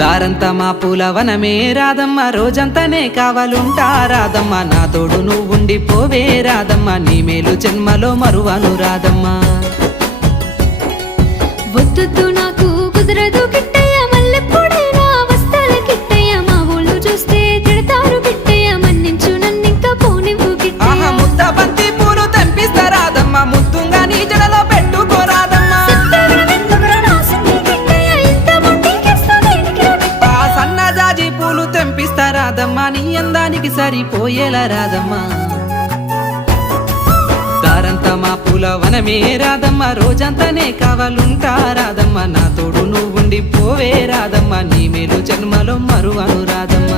దారంతా మా పూలవనమే రాదమ్మ, రోజంతానే కావాలుంటా రాదమ్మ, నా తోడు నువ్వుండి పోవే రాదమ్మ, నీ మేలు జన్మలో మరువను రాదమ్మ. వద్దు నాకు కుదరదు కిట్టయ్య, మల్లెప్పుడైనా వస్తాల కిట్టయ్య, మా ఊళ్ళు చూస్తే తిడతారు కిట్టయ్య, మన్నించు నన్నింకా పోనివ్వు కిట్టయ్య. ఆహా ముద్ద బంతి పూలు తెంపిస్తా రాదమ్మ, ముద్దుగా నీ జడలో పెట్టుకోరాదమ్మ. ఆ సన్నజాజి పూలు తెంపిస్తా రాదమ్మ, నీ అందానికి సరిపోయేలా రాదమ్మ. దారంతా మా పూలవనమే రాదమ్మ, రోజంతానే కావాలుంటా రాదమ్మ, నా తోడు నువ్వుండి పోవే రాదమ్మ, నీ మేలు జన్మలో మరువను రాదమ్మ.